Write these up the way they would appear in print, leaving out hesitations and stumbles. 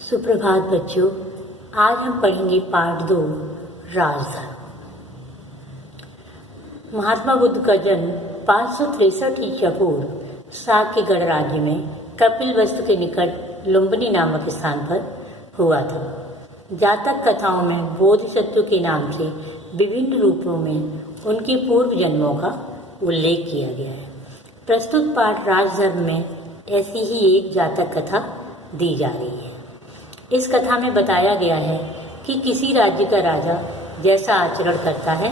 सुप्रभात बच्चों। आज हम पढ़ेंगे पाठ 2 राजधर्म। महात्मा बुद्ध का जन्म 563 ईसा पूर्व साक्य गणराज्य में कपिलवस्तु के निकट लुम्बिनी नामक स्थान पर हुआ था। जातक कथाओं में बोधिसत्व के नाम से विभिन्न रूपों में उनके पूर्व जन्मों का उल्लेख किया गया है। प्रस्तुत पाठ राजधर्म में ऐसी ही एक जातक कथा दी जा रही है। इस कथा में बताया गया है कि किसी राज्य का राजा जैसा आचरण करता है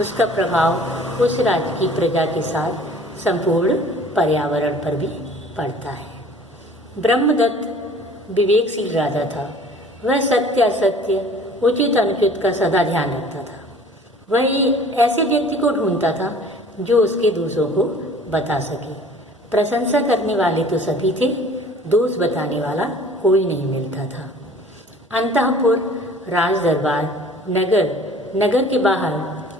उसका प्रभाव उस राज्य की प्रजा के साथ संपूर्ण पर्यावरण पर भी पड़ता है। ब्रह्मदत्त विवेकशील राजा था। वह सत्य असत्य, उचित अनुचित का सदा ध्यान रखता था। वह ऐसे व्यक्ति को ढूंढता था जो उसके दोषों को बता सके। प्रशंसा करने वाले तो सभी थे, दोष बताने वाला कोई नहीं मिलता था। अंतःपुर, राज दरबार, नगर के बाहर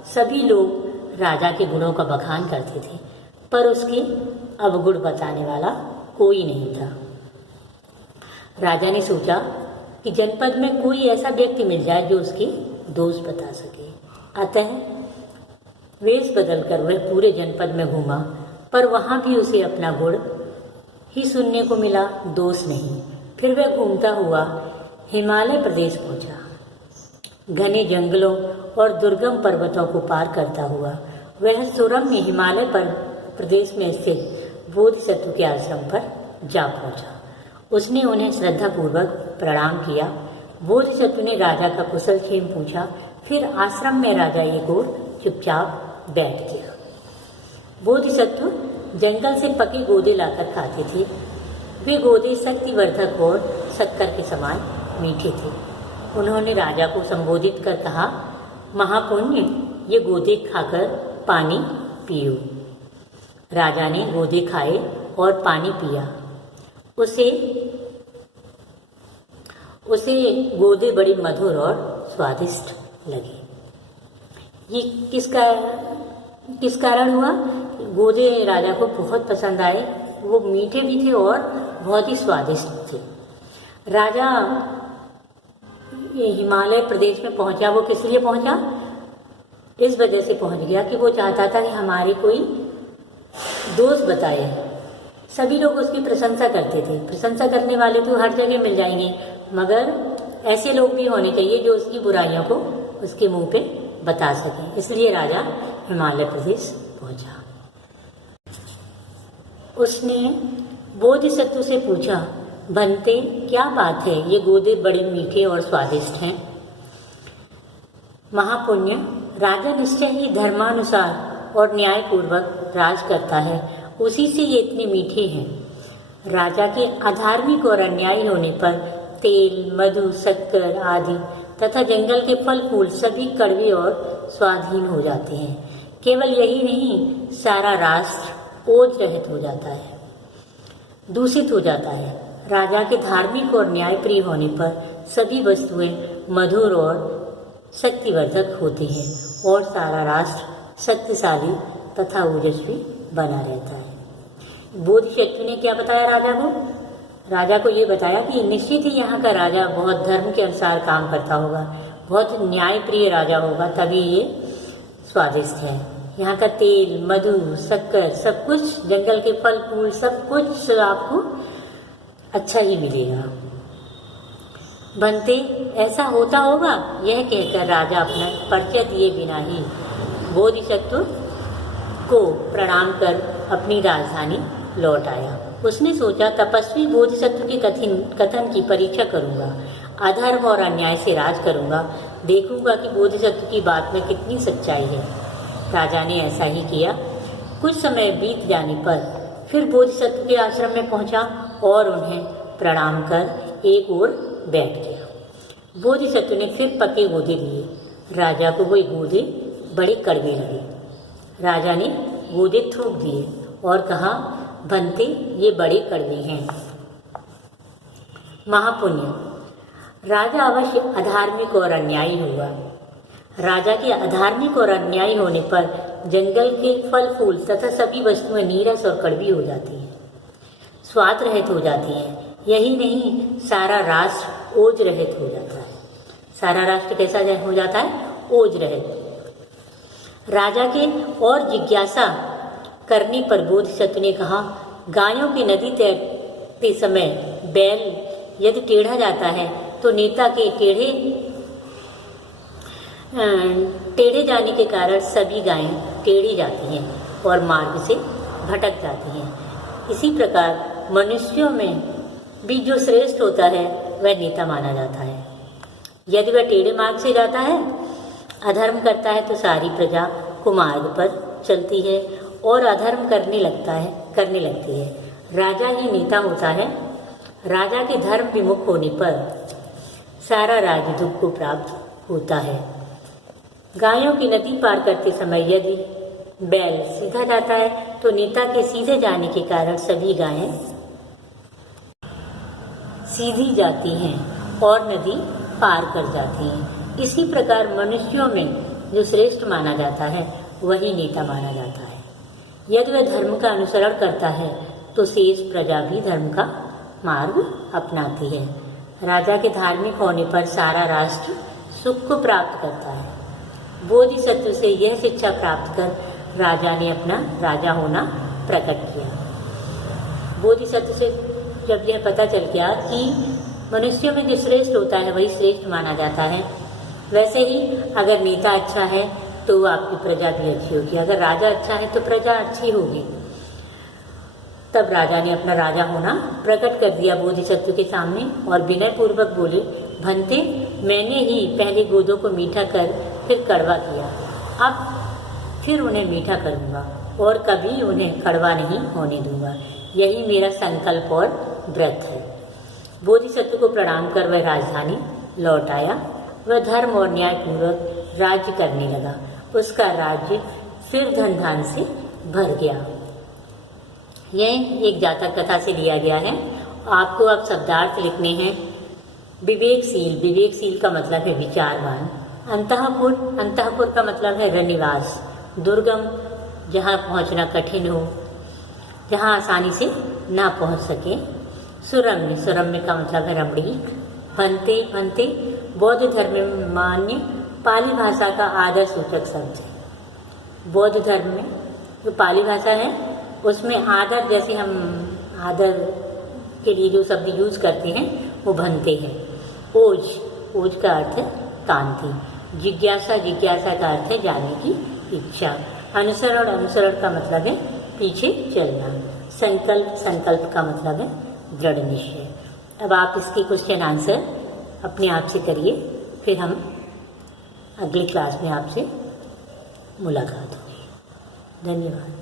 सभी लोग राजा के गुणों का बखान करते थे, पर उसके अवगुण बताने वाला कोई नहीं था। राजा ने सोचा कि जनपद में कोई ऐसा व्यक्ति मिल जाए जो उसके दोष बता सके। अतः वेश बदलकर वह पूरे जनपद में घूमा, पर वहाँ भी उसे अपना गुण ही सुनने को मिला, दोष नहीं। फिर वह घूमता हुआ हिमालय प्रदेश पहुंचा। घने जंगलों और दुर्गम पर्वतों को पार करता हुआ वह सुरम्य हिमालय प्रदेश में स्थित बोधिसत्व के आश्रम पर जा पहुंचा। उसने उन्हें श्रद्धापूर्वक प्रणाम किया। बोधिसत्व ने राजा का कुशल क्षेम पूछा। फिर आश्रम में राजा एक ओर चुपचाप बैठ गया। बोधिसत्व जंगल से पके गोदे लाकर खाते थे। वे गोदे शक्तिवर्धक और शक्कर के समान मीठे थे। उन्होंने राजा को संबोधित कर कहा, महापुण्य, ये गोदे खाकर पानी पियो। राजा ने गोदे खाए और पानी पिया। उसे गोदे बड़े मधुर और स्वादिष्ट लगे। ये किस कारण हुआ? गोदे राजा को बहुत पसंद आए। वो मीठे भी थे और बहुत ही स्वादिष्ट थे। राजा ये हिमालय प्रदेश में पहुंचा। वो किस लिए पहुंचा? इस वजह से पहुंच गया कि वो चाहता था कि हमारे कोई दोष बताए। सभी लोग उसकी प्रशंसा करते थे। प्रशंसा करने वाले तो हर जगह मिल जाएंगे, मगर ऐसे लोग भी होने चाहिए जो उसकी बुराइयों को उसके मुंह पे बता सकें। इसलिए राजा हिमालय प्रदेश पहुंचा। उसने बोधिसत्व से पूछा, बनते, क्या बात है, ये गोदे बड़े मीठे और स्वादिष्ट हैं? महापुण्य, राजा निश्चय ही धर्मानुसार और न्यायपूर्वक राज करता है, उसी से ये इतने मीठे हैं। राजा के अधार्मिक और अन्यायी होने पर तेल, मधु, शक्कर आदि तथा जंगल के फल फूल सभी कड़वे और स्वादहीन हो जाते हैं। केवल यही नहीं, सारा राष्ट्र ओज रहित हो जाता है, दूषित हो जाता है। राजा के धार्मिक और न्यायप्रिय होने पर सभी वस्तुएं मधुर और शक्तिवर्धक होती हैं और सारा राष्ट्र शक्तिशाली तथा ओजस्वी बना रहता है। बोधिसत्व ने क्या बताया राजा को? राजा को ये बताया कि निश्चित ही यहाँ का राजा बहुत धर्म के अनुसार काम करता होगा, बहुत न्यायप्रिय राजा होगा, तभी ये स्वादिष्ट है। यहाँ का तेल, मधु, शक्कर, सब कुछ, जंगल के फल फूल, सब कुछ आपको अच्छा ही मिलेगा। बनते, ऐसा होता होगा? यह कहकर राजा अपना परिचय दिए बिना ही बोधिसत्व को प्रणाम कर अपनी राजधानी लौट आया। उसने सोचा, तपस्वी बोधिसत्व के कथन की परीक्षा करूंगा, अधर्म और अन्याय से राज करूंगा, देखूंगा कि बोधिसत्व की बात में कितनी सच्चाई है। राजा ने ऐसा ही किया। कुछ समय बीत जाने पर फिर बोधिसत्व के आश्रम में पहुंचा और उन्हें प्रणाम कर एक ओर बैठ गया। बोधिसत्व ने फिर पके गोदे दिए। राजा को वही गोदे बड़े कड़वे लगे। राजा ने गोदे थूक दिए और कहा, बनते, ये बड़े कड़वे हैं। महापुण्य, राजा अवश्य अधार्मिक और अन्यायी होगा। राजा के अधार्मिक और अन्यायी होने पर जंगल के फल फूल तथा सभी वस्तुएं नीरस और कड़वी हो जाती हैं, स्वाद रहित हो जाती हैं। यही नहीं, सारा राष्ट्र ओज रहित हो जाता है। सारा राष्ट्र कैसा हो जाता है? ओज रहित। राजा के और जिज्ञासा करने पर बोधिसत्व ने कहा, गायों की नदी तैरते समय बैल यदि टेढ़ा जाता है तो नेता के टेढ़े जाने के कारण सभी गायें टेढ़ी जाती हैं और मार्ग से भटक जाती हैं। इसी प्रकार मनुष्यों में भी जो श्रेष्ठ होता है वह नेता माना जाता है। यदि वह टेढ़े मार्ग से जाता है, अधर्म करता है, तो सारी प्रजा कुमार्ग पर चलती है और अधर्म करने लगती है। राजा ही नेता होता है। राजा के धर्म विमुख होने पर सारा राज्य दुख को प्राप्त होता है। गायों की नदी पार करते समय यदि बैल सीधा जाता है तो नेता के सीधे जाने के कारण सभी गायें सीधी जाती हैं और नदी पार कर जाती हैं। इसी प्रकार मनुष्यों में जो श्रेष्ठ माना जाता है वही नेता माना जाता है। यदि वह धर्म का अनुसरण करता है तो शेष प्रजा भी धर्म का मार्ग अपनाती है। राजा के धार्मिक होने पर सारा राष्ट्र सुख को प्राप्त करता है। बोधिसत्व से यह शिक्षा प्राप्त कर राजा ने अपना राजा होना प्रकट किया। बोधिसत्व से जब यह पता चल गया कि मनुष्यों में जो श्रेष्ठ होता है वही श्रेष्ठ माना जाता है, वैसे ही अगर नेता अच्छा है तो आपकी प्रजा भी अच्छी होगी, अगर राजा अच्छा है तो प्रजा अच्छी होगी। तब राजा ने अपना राजा होना प्रकट कर दिया बोधिसत्व के सामने और विनय पूर्वक बोले, भंते, मैंने ही पहले गोदों को मीठा कर फिर कड़वा किया, अब फिर उन्हें मीठा करूँगा और कभी उन्हें कड़वा नहीं होने दूंगा। यही मेरा संकल्प और व्रत है। बोधिसत्व को प्रणाम कर वह राजधानी लौट आया। वह धर्म और न्याय पूर्वक राज्य करने लगा। उसका राज्य फिर धन धान से भर गया। यह एक जातक कथा से लिया गया है। आपको अब शब्दार्थ लिखने हैं। विवेकशील, विवेकशील का मतलब है विचारवान। अंतःपुर, अंतःपुर का मतलब है रनिवास, दुर्गम, जहाँ पहुँचना कठिन हो, जहाँ आसानी से ना पहुँच सके। सुरम्य, सुरम्य का मतलब है रमणीक। भंते, भंते बौद्ध धर्म में मान्य पाली भाषा का आदर सूचक शब्द है। बौद्ध धर्म में जो पाली भाषा है उसमें आदर, जैसे हम आदर के लिए जो शब्द यूज करते हैं वो भंते हैं। ओज, ओज का अर्थ है कांति। जिज्ञासा, जिज्ञासा का अर्थ है जानने की इच्छा। अनुसरण, अनुसरण का मतलब है पीछे चलना। संकल्प, संकल्प का मतलब है दृढ़ निश्चय। अब आप इसकी क्वेश्चन आंसर अपने आप से करिए, फिर हम अगली क्लास में आपसे मुलाकात होगी। धन्यवाद।